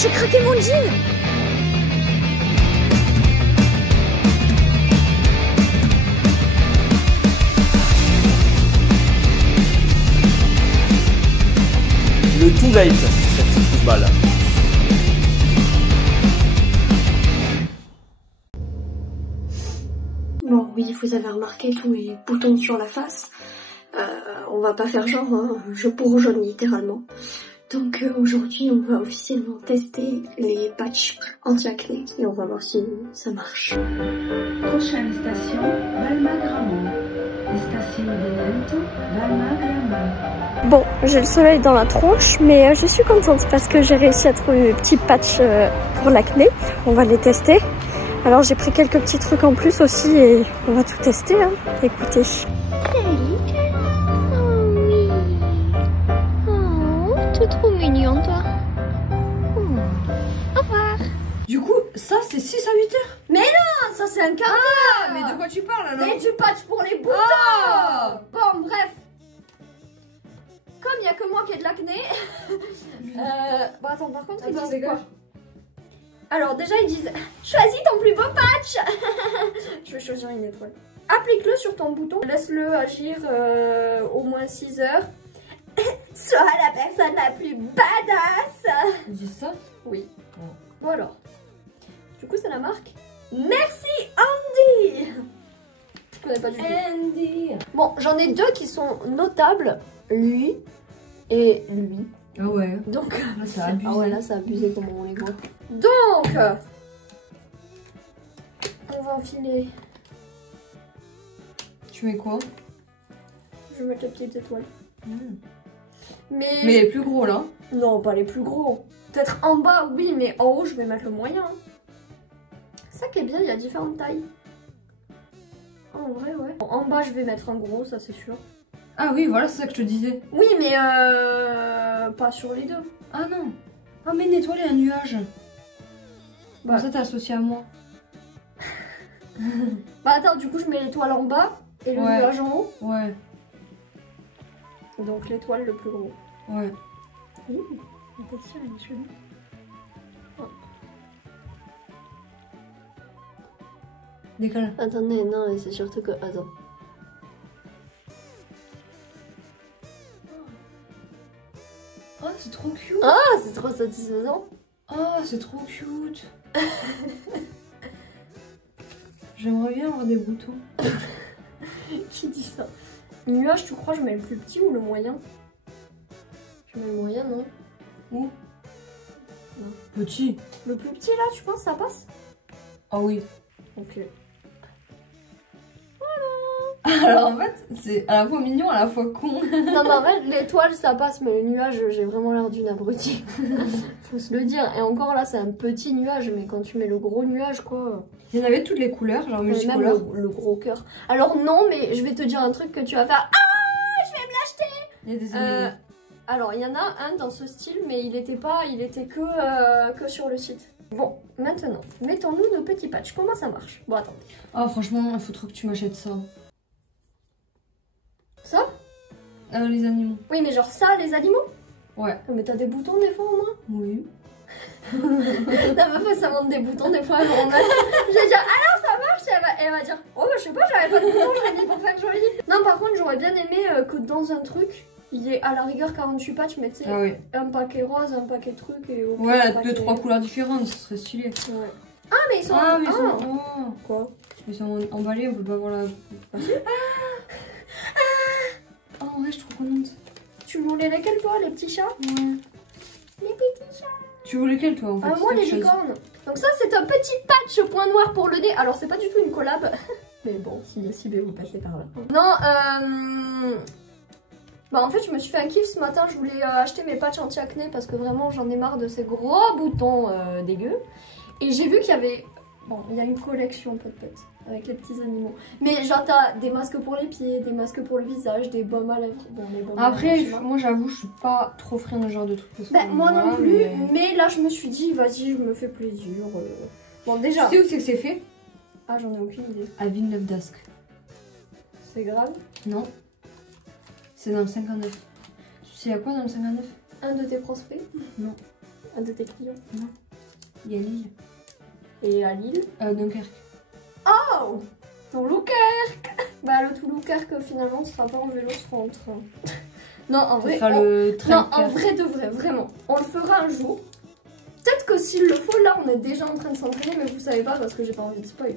J'ai craqué mon jean. Le too late, cette football. Bon, oui, vous avez remarqué tous mes boutons sur la face. On va pas faire genre, hein, je bourgeonne littéralement. Donc aujourd'hui, on va officiellement tester les patchs anti-acné et on va voir si ça marche. Prochaine station, Valma-Gramont. Estación de Lento, Valma-Gramont. Bon, j'ai le soleil dans la tronche, mais je suis contente parce que j'ai réussi à trouver mes petits patchs pour l'acné. On va les tester. Alors j'ai pris quelques petits trucs en plus aussi et on va tout tester, hein. Écoutez. Salut toi. Oh oui. Oh, t'es trop mignon toi. Oh. Au revoir. Du coup, ça c'est 6 à 8 heures. Mais non, ça c'est un quart d'heure. Mais de quoi tu parles alors? C'est du patch pour les boutons. Ah. Bon, bref. Comme il n'y a que moi qui ai de l'acné. Bon, attends, par contre, ils disent quoi? Alors, déjà, ils disent choisis ton plus beau patch. Je vais choisir une étoile. Applique-le sur ton bouton. Laisse-le agir au moins 6 heures. Sois la personne la plus badass. Ils disent ça? Oui. Bon alors. Du coup, c'est la marque. Merci Andy. Je connais pas du tout. Andy. Bon, j'en ai deux qui sont notables. Lui et lui. Ah ouais. Donc, là, ça a abusé. Ah ouais, là, ça a abusé comme on les voit. Donc, on va enfiler. Tu mets quoi? Je vais mettre les petites étoiles. Mais les plus gros là? Non, pas les plus gros. Peut-être en bas, oui, mais en haut, je vais mettre le moyen. Ça qui est bien, il y a différentes tailles. En vrai, ouais. Bon, en bas, je vais mettre un gros, ça c'est sûr. Ah oui, voilà, c'est ça que je te disais. Oui, mais pas sur les deux. Ah non. Ah mais une étoile et un nuage. Bah. Comme ça t'es associé à moi. Bah attends, du coup je mets l'étoile en bas et le nuage en haut. Ouais. Donc l'étoile le plus gros. Ouais. La texture elle est jolie. Oh. Décale. Attendez, non, c'est surtout que... Attends. Oh, c'est trop cute. Ah, c'est trop satisfaisant. Oh, c'est trop cute. J'aimerais bien avoir des boutons. Qui dit ça? Nuage, tu crois je mets le plus petit ou le moyen? Je mets le moyen, non? Où? Non. Petit. Le plus petit là, tu penses ça passe? Ah oui. Ok. Alors en fait, c'est à la fois mignon, à la fois con. Non mais en fait, l'étoile ça passe, mais le nuage, j'ai vraiment l'air d'une abrutie. Faut se le dire. Et encore là, c'est un petit nuage, mais quand tu mets le gros nuage, quoi... Il y en avait toutes les couleurs, genre multicolores. Même le gros cœur. Alors non, mais je vais te dire un truc que tu vas faire. Ah, je vais me l'acheter. Il y a des animaux. Alors, il y en a un dans ce style, mais il était que sur le site. Bon, maintenant, mettons-nous nos petits patchs. Comment ça marche? Bon, attends. Oh, franchement, il faut trop que tu m'achètes ça. Ça? Les animaux. Oui, mais genre ça, les animaux? Ouais. Mais t'as des boutons des fois au moins? Oui. La meuf, ça monte des boutons des fois. Je vais dire, alors ça marche? Elle va dire, oh, bah, je sais pas, j'avais pas de boutons, je l'ai mis pour faire joli. Non, par contre, j'aurais bien aimé que dans un truc, il y ait à la rigueur 48 patchs, mais tu sais, Ah oui. un paquet rose, un paquet de trucs et au pire, Ouais, un paquet... 2-3 couleurs différentes, ce serait stylé. Ouais. Ah, mais ils sont... Ah, mais ils sont... Oh. Quoi? Ils sont emballés, on peut pas voir la... Oh, en vrai, je suis trop contente. Tu voulais lesquels, toi, les petits chats? Ouais. Les petits chats. Tu veux lesquels, toi, en fait? Moi, les licornes. Donc ça, c'est un petit patch point noir pour le nez. Alors, c'est pas du tout une collab. Mais bon, si vous passez par là. Non, bah en fait, je me suis fait un kiff ce matin. Je voulais acheter mes patchs anti-acné parce que vraiment, j'en ai marre de ces gros boutons dégueux. Et j'ai vu qu'il y avait... Bon, il y a une collection peut-être avec les petits animaux. Mais genre, t'as des masques pour les pieds, des masques pour le visage, des baumes à lèvres. Bon, les baumes Après, à lèvres, moi, j'avoue, je suis pas trop friande de ce genre de trucs. Bah, moi non plus, mais là, je me suis dit, vas-y, je me fais plaisir. Bon, déjà... Tu sais où c'est que c'est fait? Ah, j'en ai aucune idée. À Villeneuve d'Ascq. C'est grave. Non. C'est dans le 59. Tu sais à quoi dans le 59? Un de tes prospects? Non. Un de tes clients. Non. Il y a Lille. Et à Lille. Dunkerque. Oh, Touloukerque. Bah le Touloukerque finalement ce sera pas en vélo, ce sera en train. Non en vrai. Le train. Non en vrai de vrai, vraiment. On le fera un jour. Peut-être que s'il le faut, là on est déjà en train de s'entraîner, mais vous savez pas parce que j'ai pas envie de spoil.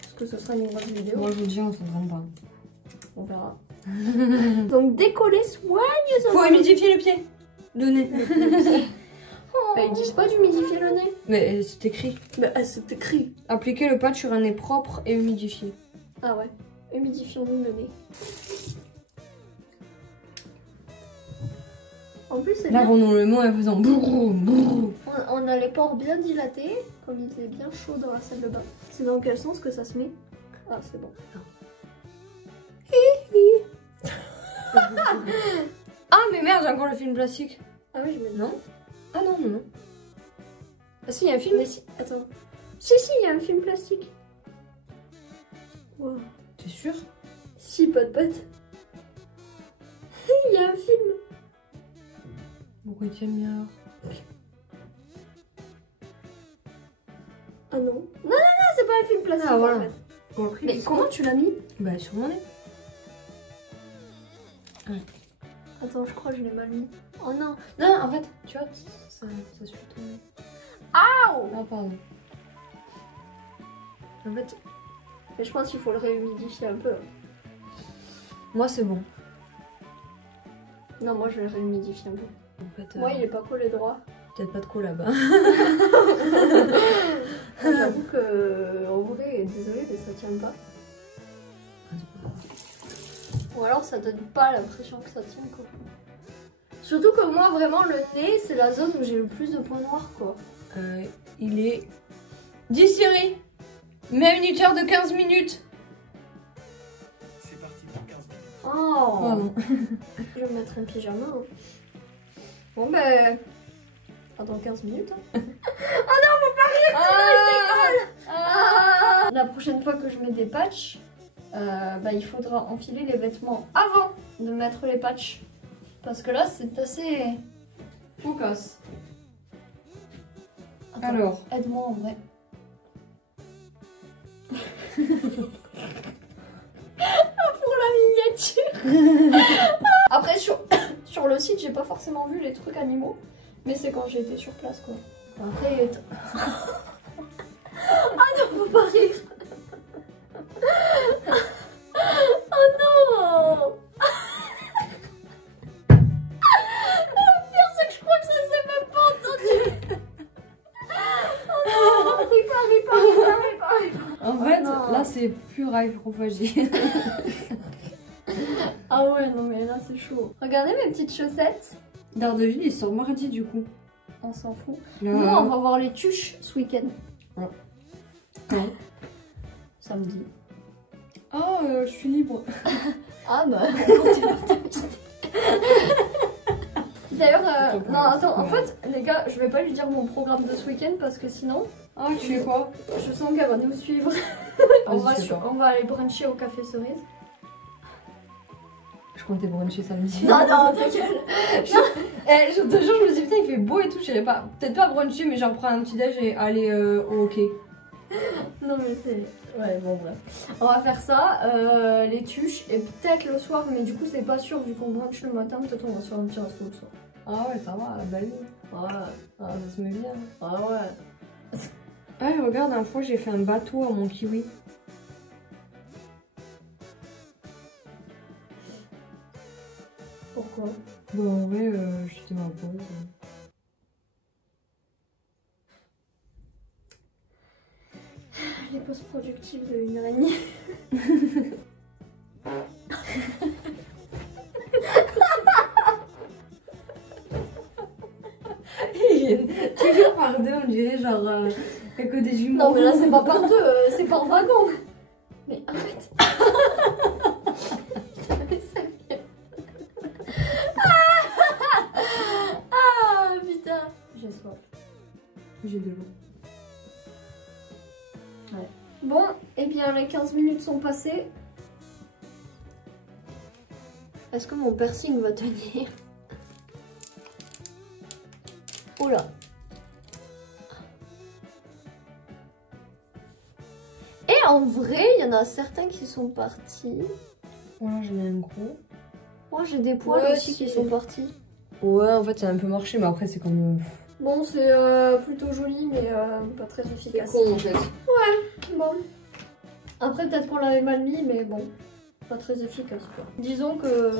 Parce que ce sera une grosse vidéo. Moi je vous dis, on s'entraîne pas. On verra. Donc décoller soigneusement. Faut humidifier le pied. Le nez. Bah, ils disent pas d'humidifier le nez. Mais c'est écrit. Mais c'est écrit. Appliquez le patch sur un nez propre et humidifié. Ah ouais. Humidifions-nous le nez. En plus, c'est bien. Lavons-nous le mot en faisant brrr, brrr. On a les pores bien dilatés, comme il était bien chaud dans la salle de bain. C'est dans quel sens que ça se met? Ah, c'est bon. Ah mais merde, j'ai encore le film plastique. Ah oui, je me dis. Non. Ah non, non, non. Ah si, il y a un film. Mais si, attends. Si, il y a un film plastique. Wow. T'es sûr? Si, pas de pote. Il y a un film. Pourquoi tu aimes bien alors? Ah non. Non, c'est pas un film plastique Ah, voilà. en fait. Bon, Mais comment tu l'as mis? Bah sur mon nez. Attends, je crois que je l'ai mal mis. Oh non. Non, en fait, tu vois, ça suit ton nez. Aouh! Ah pardon. En fait, Mais je pense qu'il faut le réhumidifier un peu. moi c'est bon. Non, moi je le réhumidifie un peu. En fait, Moi il est pas collé droit. peut-être pas de collab. J'avoue que en vrai, désolée, mais ça tient pas. Ou alors ça donne pas l'impression que ça tient quoi. Surtout que moi vraiment le nez c'est la zone où j'ai le plus de points noirs quoi. Il est... Dis Siri, mets un minuteur de 15 minutes. C'est parti pour 15 minutes. Oh, Pardon. je vais me mettre un pyjama. Hein. Bon ben... Attends 15 minutes. Hein. Oh non, faut pas rire, sinon La prochaine fois que je mets des patchs, bah, il faudra enfiler les vêtements avant de mettre les patchs. Parce que là, c'est assez focus. Attends, Alors, aide-moi en vrai. Pour la miniature. Après, sur le site, j'ai pas forcément vu les trucs animaux. Mais c'est quand j'ai été sur place quoi. Après... Ah non, faut pas rire. Oh non. Le pire c'est que je crois que ça s'est même pas entendu. Oh non, ris pas. en fait, non. là c'est pure hyprophagie. Ah ouais, non mais là c'est chaud. Regardez mes petites chaussettes. Daredevil il sort mardi du coup. On s'en fout. Là. Nous on va voir les tuches ce week-end. Ouais. Samedi. Ah, je suis libre. Ah bah. D'ailleurs, non attends, en fait les gars, je vais pas lui dire mon programme de ce week-end parce que sinon, Ah, tu fais quoi? je sens qu'elle va nous suivre. on Vas-y, va aller bruncher au café Cerise. Je comptais bruncher samedi. Non, ta gueule. Je te jure, je me suis dit, putain, il fait beau et tout, j'irai pas. Peut-être pas bruncher, mais genre prendre un petit déj et aller au hockey. Non mais c'est... Ouais bon bref. On va faire ça, les tuches et peut-être le soir, mais du coup c'est pas sûr vu qu'on brunch le matin, peut-être on va se faire un petit resto le soir. Ah ouais, ça va, la belle vie. Ouais. Ah, ça se met bien. Ah ouais. Ah, regarde, un fois j'ai fait un bateau à mon kiwi. Pourquoi? Bon, en vrai, j'étais ma pause. Les pauses productives de 1h30. Toujours par deux, on dirait genre que des jumeaux. Non mais là c'est pas par deux, c'est par wagon. Mais arrête. Mais sérieux. Ah putain. J'ai soif. J'ai de l'eau. Ouais. Bon, et bien les 15 minutes sont passées. Est-ce que mon piercing va tenir? Oula. Et en vrai, il y en a certains qui sont partis. Voilà, j'en ai un gros. Moi, j'ai des poils Ouais, aussi qui sont partis. Ouais, en fait, ça a un peu marché, mais après, c'est comme. Bon, c'est plutôt joli, mais pas très efficace. con en fait. Bon. Après, peut-être qu'on l'avait mal mis, mais bon, pas très efficace quoi. Disons que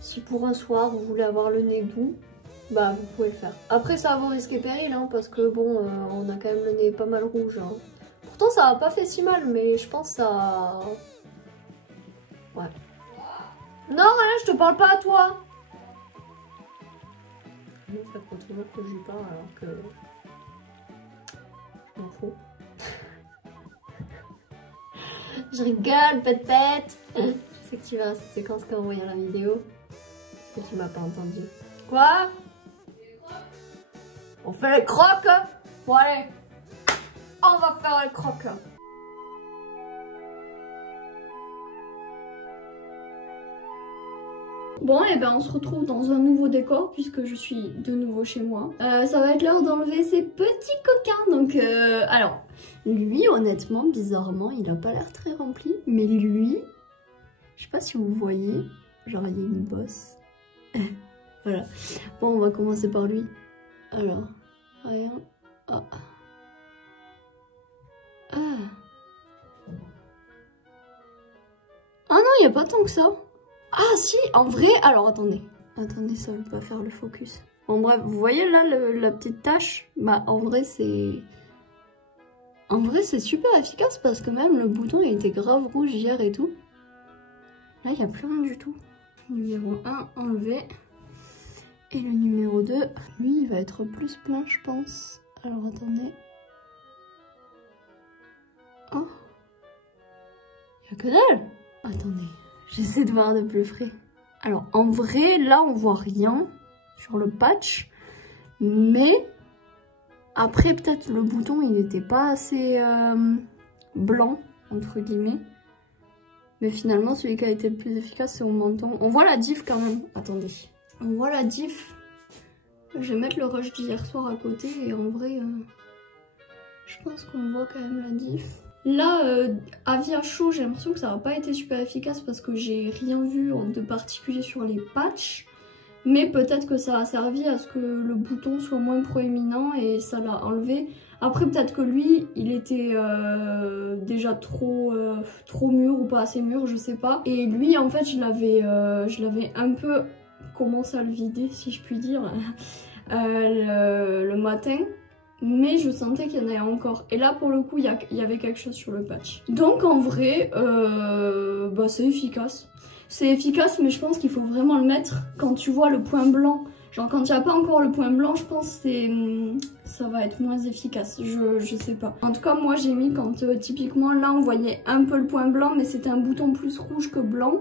si pour un soir vous voulez avoir le nez doux, bah vous pouvez le faire. Après, ça va vous risquer péril, hein, parce que bon, on a quand même le nez pas mal rouge. Hein. Pourtant, ça a pas fait si mal, mais je pense que ça. Ouais. Non, rien, je te parle pas à toi! Non, ça croit toujours que j'y parle alors que. Je m'en fous. Je rigole, pète. Je sais que tu verras cette séquence quand on voyant la vidéo. Parce que tu m'as pas entendu. Quoi? On fait les crocs? Bon allez, on va faire les crocs. Bon, et ben on se retrouve dans un nouveau décor puisque je suis de nouveau chez moi. Ça va être l'heure d'enlever ces petits coquins. Donc, alors, lui, honnêtement, bizarrement, il a pas l'air très rempli. Mais lui, je sais pas si vous voyez, genre il y a une bosse. Voilà. Bon, on va commencer par lui. Alors, rien. Ah. Ah. Ah non, il n'y a pas tant que ça. Ah si, en vrai, alors attendez. Attendez, ça veut pas faire le focus. Bon bref, vous voyez là la petite tache? Bah en vrai c'est... En vrai c'est super efficace parce que même le bouton il était grave rouge hier et tout. Là il n'y a plus rien du tout. Numéro 1 enlevé. Et le numéro 2, lui il va être plus plein je pense. Alors attendez. Oh. Il n'y a que dalle. Attendez. J'essaie de voir de plus près. Alors, en vrai, là, on voit rien sur le patch. Mais, après, peut-être le bouton, il n'était pas assez blanc, entre guillemets. Mais finalement, celui qui a été le plus efficace, c'est au menton. On voit la diff quand même. Attendez. On voit la diff. Je vais mettre le rush d'hier soir à côté. Et en vrai, je pense qu'on voit quand même la diff. Là, avis à chaud, j'ai l'impression que ça n'a pas été super efficace parce que j'ai rien vu de particulier sur les patchs. Mais peut-être que ça a servi à ce que le bouton soit moins proéminent et ça l'a enlevé. Après, peut-être que lui, il était déjà trop mûr ou pas assez mûr, je sais pas. Et lui, en fait, je l'avais un peu commencé à le vider, si je puis dire, le matin. Mais je sentais qu'il y en avait encore. Et là, pour le coup, il y avait quelque chose sur le patch. Donc, en vrai, bah, c'est efficace. C'est efficace, mais je pense qu'il faut vraiment le mettre quand tu vois le point blanc. Genre, quand il n'y a pas encore le point blanc, je pense que ça va être moins efficace. Je sais pas. En tout cas, moi, j'ai mis quand, typiquement, là, on voyait un peu le point blanc, mais c'était un bouton plus rouge que blanc.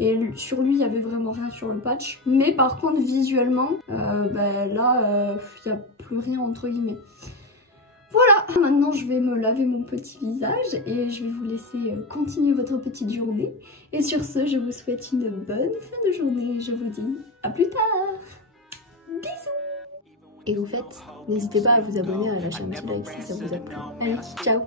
Et sur lui, il n'y avait vraiment rien sur le patch. Mais par contre, visuellement, bah, là, il n'y a plus rien entre guillemets. Voilà, maintenant je vais me laver mon petit visage et je vais vous laisser continuer votre petite journée. Et sur ce, je vous souhaite une bonne fin de journée. Je vous dis à plus tard. Bisous. Et au fait, n'hésitez pas à vous abonner, à lâcher un petit like si ça vous a plu. Allez, ciao.